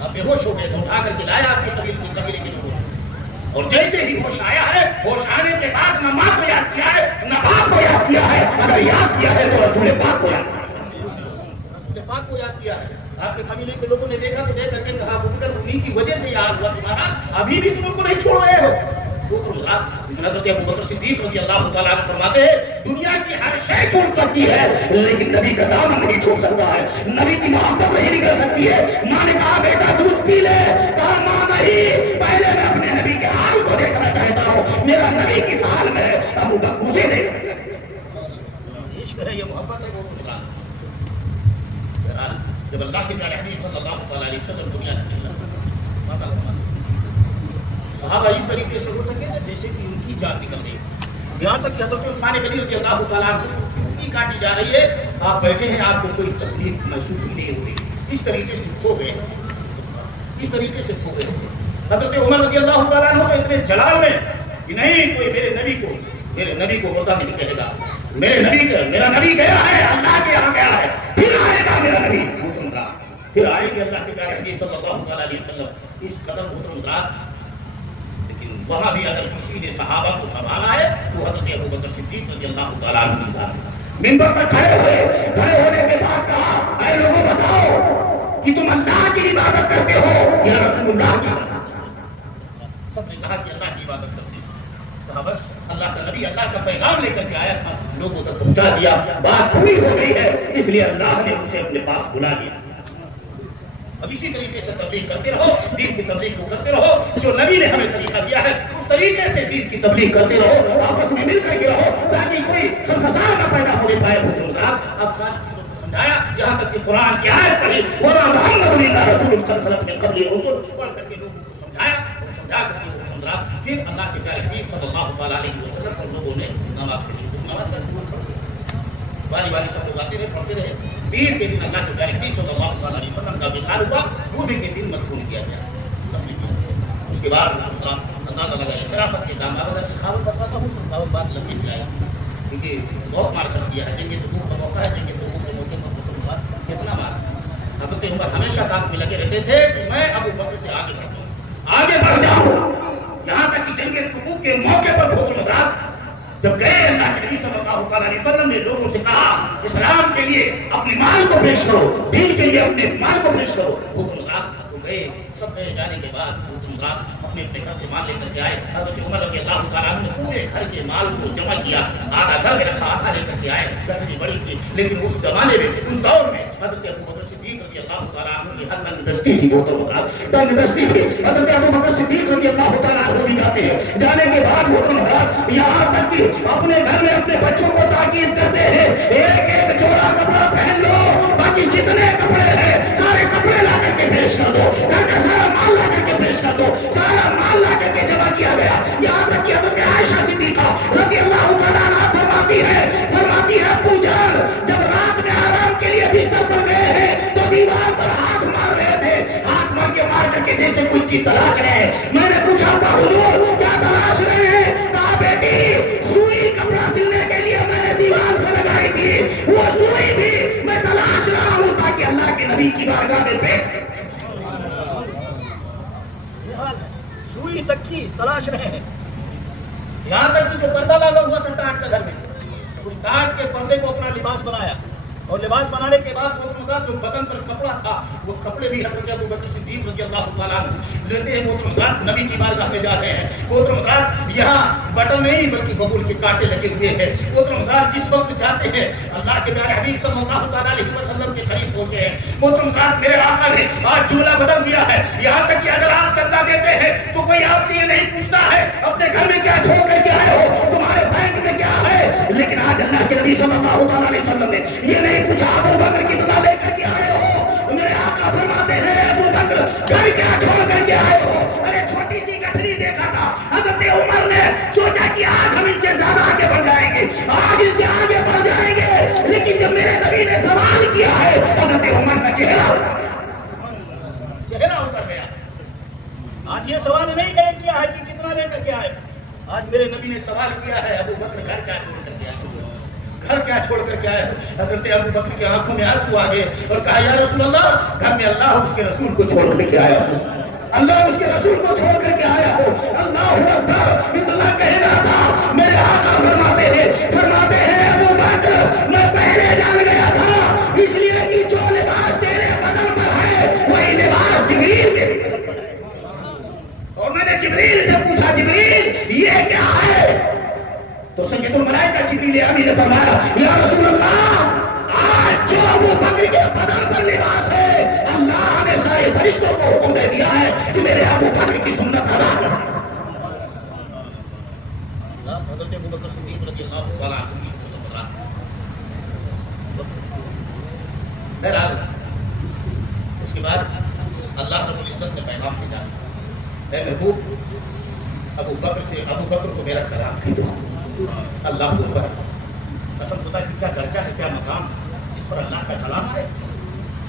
آپ بے ہوش ہو گئے تو اٹھا کر کے لایا آپ کے قبیلے کے لوگوں. اور جیسے ہی ہوش آیا ہے، ہوش آنے کے بعد نہ ماں کو یاد کیا ہے نہ باپ کو یاد کیا ہے. اگر یاد کیا ہے تو رسول پاک کو یاد کیا ہے. رسول پاک کو یاد کیا ہے. آپ کے قبیلے کے لوگوں نے دیکھا تو دیکھ کر کے کہا ابو بکر انہی کی وجہ سے یاد ہوا تمہارا، ابھی بھی تم ان کو نہیں چھوڑ رہے ہو. حضرت ابو بکر صدیق رضی اللہ تعالیٰ عنہ فرماتے ہیں دنیا کی ہر شے چھوڑ سکتی ہے لیکن نبی کا دامن نہیں چھوڑ سکتا ہے، نبی کی محبت نہیں نکل سکتی ہے۔ ماں نے کہا بیٹا دودھ پی لے، کہا ماں نہیں، پہلے میں اپنے نبی کے حال کو دیکھنا چاہتا ہوں، میرا نبی کس حال میں ہے، ابو بکر اسے دیکھنا چاہتا ہے۔ عشق ہے، یہ محبت ہے، وہ جب اللہ کے پیارے حبیب صلی اللہ علیہ وسلم دنیا سے نکلا، صحابہ اس طریقے سے ہو سکے تھے جیسے کہ ان کی جان نکل گئی، یہاں تک کہ حضرت عثمان غنی رضی اللہ تعالیٰ عنہ چوٹی کاٹی جا رہی ہے، آپ بیٹھے ہیں، آپ کو کوئی تکلیف محسوس ہی نہیں ہو رہی، اس طریقے سے کھو گئے، اس طریقے سے کھو گئے۔ حضرت عمر رضی اللہ تعالیٰ عنہ تو اتنے جلال میں کہ نہیں کوئی میرے نبی کو مردہ نہیں کہے گا، میرا نبی گیا ہے، اللہ کے یہاں گیا ہے، پھر آئے گا میرا نبی، پھر آئیں گے اللہ کے پیارے حبیب صلی اللہ علیہ وسلم۔ اس قدر محترم حضرات، وہاں بھی اگر کسی نے صحابہ کو سنبھالا ہے تو حضرت ابو بکر صدیق رضی اللہ تعالیٰ عنہ کی ذات ہے۔ منبر پر کھڑے ہونے کے بعد کہا اے لوگوں بتاؤ کہ تم اللہ کی عبادت کرتے ہو یا رسول اللہ کی عبادت؟ سب نے کہا کہ اللہ کی عبادت کرتے ہیں۔ کہا بس اللہ کا نبی اللہ کا پیغام لے کر کے آیا تھا، لوگوں تک پہنچا دیا، بات پوری ہو گئی ہے، اس لیے اللہ نے اسے اپنے پاس بلا لیا۔ اب اسی طریقے سے تبلیغ کرتے رہو، دین کی تبلیغ کو کرتے رہو، جو نبی نے ہمیں طریقہ دیا ہے اس طریقے سے دین کی تبلیغ کرتے رہو، آپس میں مل کر کے رہو تاکہ کوئی خلفسار نہ پیدا ہونے پائے۔ اب ساری چیزوں کو سمجھایا، یہاں تک کہ قرآن کی آیت پڑھی وَمَا مُحَمَّدٌ إِلَّا رَسُولٌ قَدْ خَلَتْ مِن قَبْلِهِ الرُّسُلُ، پڑھ کر کے لوگوں کو سمجھایا اور سمجھا کر کے پھر اللہ کے پیارے حبیب صلی اللہ علیہ وسلم پر لوگوں نے نماز پڑھی، نماز پڑھی، باری باری سب لوگ آتے رہے، پڑھتے رہے۔ پیر کے دن اللہ کے پیارے حبیب صلی اللہ علیہ وسلم کا وصال ہوا، بدھ کے دن مدفون کیا گیا، دفن کیا گیا۔ اس کے بعد اللہ تعالیٰ کا خلافت کے دام اگر سخاوت بتاتا ہوں تو بات لمبی ہو جائے گا، کیونکہ بہت مار خرچ کیا ہے، جنگ تبوک کا موقع ہے، جنگ تبوک کے موقع پر کتنا مار۔ حضرت عمر ہمیشہ کام میں لگے رہتے تھے کہ میں ابو بکر سے آگے بڑھتا ہوں، آگے بڑھ جاؤں، یہاں تک کہ جنگ تبوک کے موقع پر بہت مدرات جب گئے اللہ کے نبی صلی اللہ علیہ وسلم نے لوگوں سے کہا اسلام کے لیے اپنے مال کو پیش کرو، دین کے لیے اپنے مال کو پیش کرو، حکمران تو گئے، سب گئے، جانے کے بعد حکمران اپنے گھر سے مال لے کر کے آئے۔ حضرت عمر رضی اللہ تعالیٰ عنہ نے پورے گھر کے مال کو جمع کیا، آدھا گھر میں رکھا، آدھا لے کر کے آئے، گھر بڑی تھی لیکن اس زمانے میں اس دور میں حضرت ابو بکر صدیق رضی اللہ تعالیٰ عنہ کی حد تنگ دستی تھی، تنگ دستی تھی۔ حضرت ابو بکر صدیق رضی اللہ تعالیٰ عنہ بھی جاتے ہیں، جانے کے بعد حکمران یہاں تک کہ اپنے گھر میں اپنے بچوں کو تاکید کرتے ہیں ایک ایک جوڑا کپڑا پہن لو، باقی جتنے کپڑے ہیں سارے کپڑے لا کر کے پیش کر دو، گھر کا سارا مال لا کر کے پیش کر دو، سارا مال لا کر کے جمع کیا گیا۔ یہاں تک کہ حضرت عائشہ صدیقہ رضی اللہ تعالیٰ عنہا فرماتی ہے ابو جان جب رات میں آرام کے لیے بستر پر گئے ہیں تو دیوار پر ہاتھ مار رہے تھے، ہاتھ مار کر کے جیسے کوئی چیز تلاش رہے ہیں۔ میں نے پوچھا تھا حضور کیا تلاش رہے ہیں؟ کہا بیٹی سوئی کپڑا سلنے کے لیے میں نے دیوار سے لگائی تھی، وہ سوئی بھی میں تلاش رہا ہوں تاکہ اللہ کے نبی کی بارگاہ میں پیش سوئی تک کی تلاش رہے ہیں۔ یہاں تک کہ جو پردہ لگا ہوا تھا ٹاٹ کا گھر میں، اس ٹاٹ کے پردے کو اپنا لباس بنایا، اور لباس بنانے کے بعد جو بدن پر کپڑا تھا وہ کپڑے بھی حضرت ابو بکر صدیق رضی اللہ تعالیٰ عنہ لیتے ہیں، محترم نبی کی بارگاہ میں جاتے ہیں۔ محترم یہاں بٹن نہیں بلکہ ببول کے کانٹے لگے ہوئے ہیں۔ محترم جس وقت جاتے ہیں اللہ کے پیارے حبیب صلی اللہ تعالیٰ علیہ وسلم کے قریب پہنچے ہیں، محترم میرے آقا نے آج جملہ بدل دیا ہے، یہاں تک کہ اگر آپ چندہ دیتے ہیں تو کوئی آپ سے یہ نہیں پوچھتا ہے اپنے گھر میں کیا چھوڑ کر کے آئے ہو، تمہارے بینک میں کیا ہے، لیکن آج اللہ کے نبی صلی اللہ تعالیٰ علیہ وسلم نے یہ نہیں پوچھا ابو بکر کتنا لے کر کے آئے ہو۔ میرے آقا فرماتے ہیں ابو بکر گھر کیا چھوڑ کر کے آئے ہو؟ ارے چھوٹی سی گٹھڑی دیکھا تھا، حضرت عمر نے سوچا کہ آج ہم ان سے زیادہ آگے بڑھ جائیں گے، آج ان سے آگے بڑھ جائیں گے، لیکن جب میرے نبی نے سوال کیا ہے حضرت عمر کا چہرہ اتر گیا۔ آج یہ سوال نہیں کیا ہے کہ کتنا لے کر کے آئے، آج میرے نبی نے سوال کیا ہے ابو بکر گھر کیا چھوڑ کر کے آئے، گھر کیا چھوڑ کر کے آئے۔ حضرت ابو بکر کی آنکھوں میں آنسو آ گئے اور کہا یا رسول اللہ گھر میں اللہ اس کے رسول کو چھوڑ کر کے آیا ہو، اللہ اس کے رسول کو چھوڑ کر کے آیا ہو۔ اللہ اکبر اتنا کہنا تھا، میرے آقا فرماتے ہیں ابو بکر میں پہلے جان گیا تھا، اس لیے کہ جو لباس تیرے بدن پر ہے وہی لباس جبریل کے بدن پر ہے، اور میں نے جبریل سے پوچھا جبریل یہ کیا ہے؟ تو سید الملائکہ جبریل امین نے فرمایا یا رسول اللہ آج جو ابو بکر کے بدن پر لباس ہے اللہ نے سارے فرشتوں کو حکم دے دیا ہے کہ میرے ابو بکر کی سنت ادا کریں۔ حضرت ابو بکر صدیق رضی اللہ تعالیٰ عنہ کی بہرحال اس کے بعد اللہ رب العزت نے پیغام بھیجا، اے محبوب ابو بکر کو میرا سلام کہہ دو۔ اللہ اکبر، قسم خدا کی کیا درجہ ہے، کیا مقام جس پر اللہ کا سلام ہے۔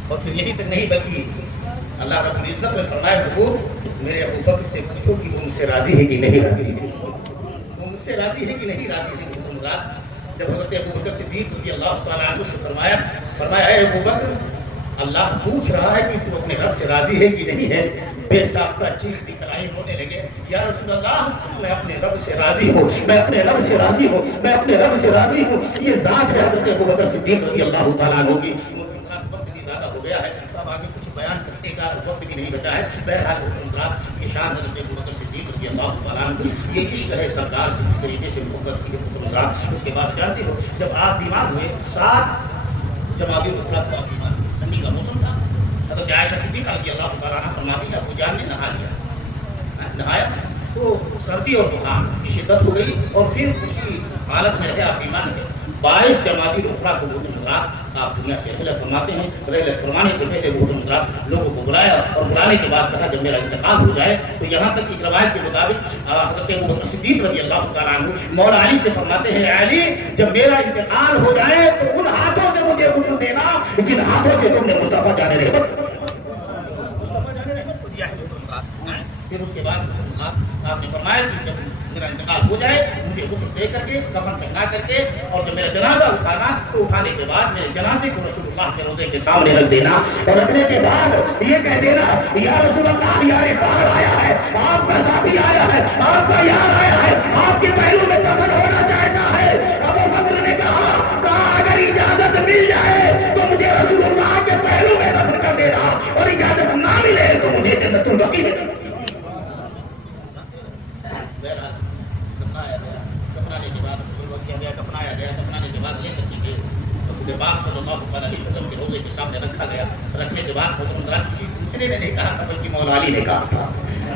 اور پھر یہی تک نہیں بلکہ اللہ رب العزت نے فرمایا محبوب میرے ابو بکر سے پوچھو کہ وہ مجھ سے راضی ہے کہ نہیں راضی ہے، وہ مجھ سے راضی ہے کہ نہیں راضی ہے۔ جب حضرت ابو بکر صدیق رضی اللہ تعالیٰ عنہ سے فرمایا اے ابو بکر اللہ پوچھ رہا ہے کہ تو اپنے رب سے راضی ہے کہ نہیں ہے، بے ساختہ چیخ دکھلائی ہونے لگے، یا رسول اللہ میں اپنے رب سے راضی ہوں، میں اپنے رب سے راضی ہوں، میں اپنے رب سے راضی ہوں۔ یہ ذات ہے حضرت ابو بکر صدیق رضی اللہ تعالیٰ عنہ کی۔ وقت بھی زیادہ ہو گیا ہے تو اب آگے کچھ بیان کرنے کا وقت بھی نہیں بچا ہے۔ بہرحال حضرات یہ شان حضرت ابو بکر صدیق رضی اللہ تعالیٰ عنہ کی، یہ عشق ہے سرکار سے اس طریقے سے محبت کی حضرات۔ اس کے بعد جانتے ہو جب آپ بیمار ہوئے 7 جمادی الاخری کو آپ بیمار ہوئے، ٹھنڈی کا موسم تھا، حضرت عائشہ صدیقہ رضی اللہ تعالیٰ عنہ فرماتی ہے ابو جان نے نہا لیا، نہایا تو سردی اور بخار کی شدت ہو گئی اور پھر اسی حالت میں رہے آپ ایمان کے 22 جمادی الاخری کو وہ حضرات آپ دنیا سے رحلت فرماتے ہیں۔ رحلت فرمانے سے پہلے وہ حضرات لوگوں کو بلایا اور بلانے کے بعد کہا جب میرا انتقال ہو جائے تو یہاں تک کی روایت کے مطابق حضرت ابو بکر صدیق رضی اللہ تعالیٰ عنہ مولا علی سے فرماتے ہیں علی جب میرا انتقال ہو جائے تو ان ہاتھوں سے مجھے غسل دینا جن ہاتھوں سے تم نے مصطفیٰ جان رحمت کو دیا ہے۔ پھر اس کے بعد آپ نے فرمایا کہ جب میرا انتقال ہو جائے مجھے غسل دے کر کے کفن پہنا کر کے اور جب میرا جنازہ اٹھانا تو اٹھانے کے بعد میرے جنازے کو رسول اللہ کے روضے کے سامنے رکھ دینا اور رکھنے کے بعد یہ کہہ دینا یا رسول اللہ یار غار آیا ہے، آپ کا ساتھی آیا ہے، آپ کا یار آیا ہے، آپ کے پہلو میں دفن ہونا چاہتا ہے۔ ابو بکر نے کہا اگر اجازت مل جائے تو مجھے رسول اللہ کے پہلو میں دفن کر دینا اور اجازت نہ ملے تو مجھے جنت البقیع میں دفن۔ دفنانے کے بعد لے کر کے رسول پاک صلی اللہ علیہ وسلم کے روضے کے سامنے رکھا گیا۔ رکھنے کے بعد حضرت کسی دوسرے نے نہیں کہا تھا بلکہ مولا علی نے کہا تھا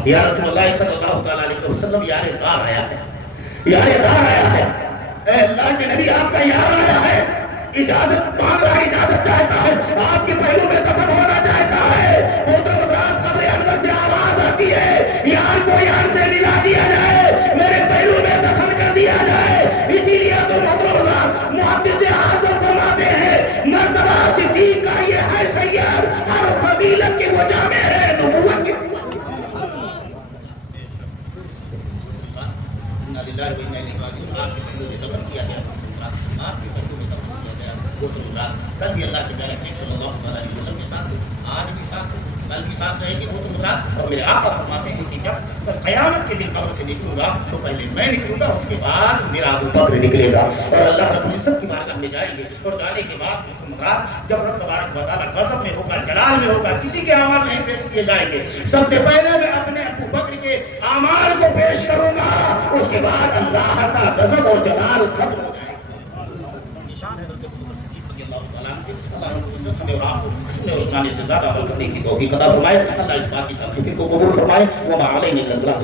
یا رسول اللہ صلی اللہ تعالیٰ علیہ وسلم یار غار آیا ہے، یار غار آیا ہے، اے اللہ کے نبی آپ کا یار آیا ہے، اجازت مانگ رہا ہے، اجازت چاہتا ہے، آپ کے پہلو میں دفن ہونا چاہتا ہے۔ محترم قبر اندر سے آواز آتی ہے یار کو یار سے ملا دیا جائے، میرے پہلو میں دفن کر دیا جائے۔ اسی لیے تو محترم محدث اعظم فرماتے ہیں مرتبہ صدیق کا یہ ہے سید اور فضیلت کے وہ جامع ہے نبوت کی۔ کل بھی اللہ کے پیارے نبی صلی اللہ علیہ وسلم کے ساتھ، آج بھی ساتھ، کل بھی ساتھ رہے گی وہ اور میرے آقا فرماتے ہیں کہ جب قیامت کے دن قبر سے نکلوں گا تو پہلے میں نکلوں گا، اس کے بعد میرا ابو بکر نکلے گا اور اللہ رب العزت کی بارگاہ میں جائیں گے اور جانے کے بعد جب رب تبارک و تعالیٰ غضب میں ہوگا، جلال میں ہوگا، کسی کے اعمال نہیں پیش کیے جائیں گے، سب سے پہلے میں اپنے ابو بکر کے اعمال کو پیش کروں گا، اس کے بعد اللہ کا غضب اور جلال ختم ہو جائے گا۔ نشان ہے حضرت ابو بکر صدیق رضی اللہ تعالیٰ عنہ، اللہ رب العزت ہمیں اور آپ کو سننے اور سنانے سے زیادہ عمل کرنے کی توفیق عطا فرمائے۔ اللہ اس بات کی سب کو قبول فرمائے۔ وما علینا الا البلاغ۔